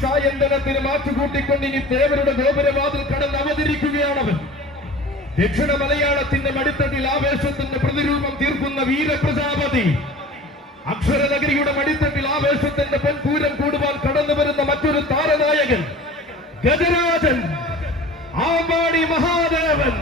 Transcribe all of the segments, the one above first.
സായന്തനത്തിന് മാറ്റുകൂട്ടിക്കൊണ്ട് ഇനി തേവരുടെ ഗോപുരവാതിൽ കടന്ന് അവതരിക്കുകയാണവൻ. ദക്ഷിണ മലയാളത്തിന്റെ മടിത്തട്ടിൽ ആവേശത്തിന്റെ പ്രതിരൂപം തീർക്കുന്ന വീരപ്രജാപതി അക്ഷരനഗരിയുടെ മടിത്തട്ടിൽ ആവേശത്തിന്റെ പെൺപൂരം കൂടുവാൻ കടന്നു വരുന്ന മറ്റൊരു താരനായകൻ ഗജരാജൻ. ആമ്പാടി മഹാദേവൻ.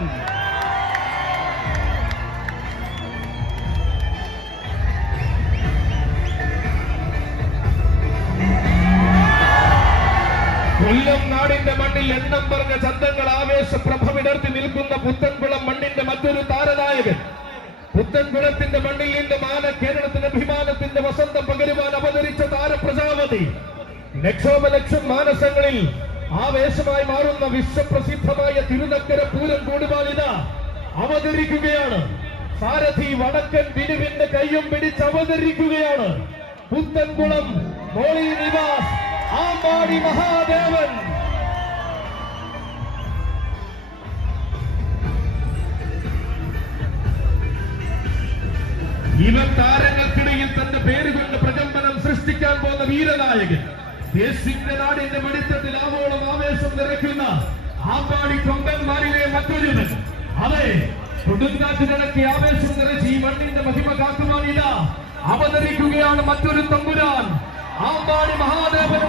കൊല്ലം നാടിന്റെ മണ്ണിൽ എണ്ണം പറഞ്ഞ ചന്തങ്ങൾ ആവേശപ്രഭ വിടർത്തി നിൽക്കുന്ന പുത്തൻകുളം മണ്ണിന്റെ മറ്റൊരു താരനായകൻ. പുത്തൻകുളത്തിന്റെ മണ്ണിൽ നിന്ന് മാന കേരളത്തിന്റെ അഭിമാനത്തിന്റെ വസന്തം പകരുവാൻ അവതരിച്ച താരപ്രജാപതി. ലക്ഷോപലക്ഷം മാനസങ്ങളിൽ ആവേശമായി മാറുന്ന വിശ്വപ്രസിദ്ധമായ തിരുനക്കര പൂരം കൂടുവാനിത അവതരിക്കുകയാണ്. സാരഥി വടക്കൻ ബിനുവിന്റെ കൈയും പിടിച്ച് അവതരിക്കുകയാണ്. പുത്തൻകുളം മോളി നിവാസ്. ആമ്പാടി മഹാദേവൻ. ഇവൻ താരങ്ങൾക്കിടയിൽ തന്റെ പേരുകൊണ്ട് പ്രകമ്പനം സൃഷ്ടിക്കാൻ പോകുന്ന വീരനായകൻ. ദേശിന്റെ നാടിന്റെ വെളിച്ചത്തിൽ ആവോളം ആവേശം നിറയ്ക്കുന്ന ആമ്പാടി കൊമ്പന്മാരിലെ മറ്റൊരു അതെ കൊടുങ്കാറ്റിനിടയ്ക്ക് ആവേശം നിറച്ച് ഈ മണ്ണിന്റെ മഹിമ കാക്കുവാനില്ല അവതരിക്കുകയാണ് മറ്റൊരു തമ്പുരാൻ. ആമ്പാടി മഹാദേവൻ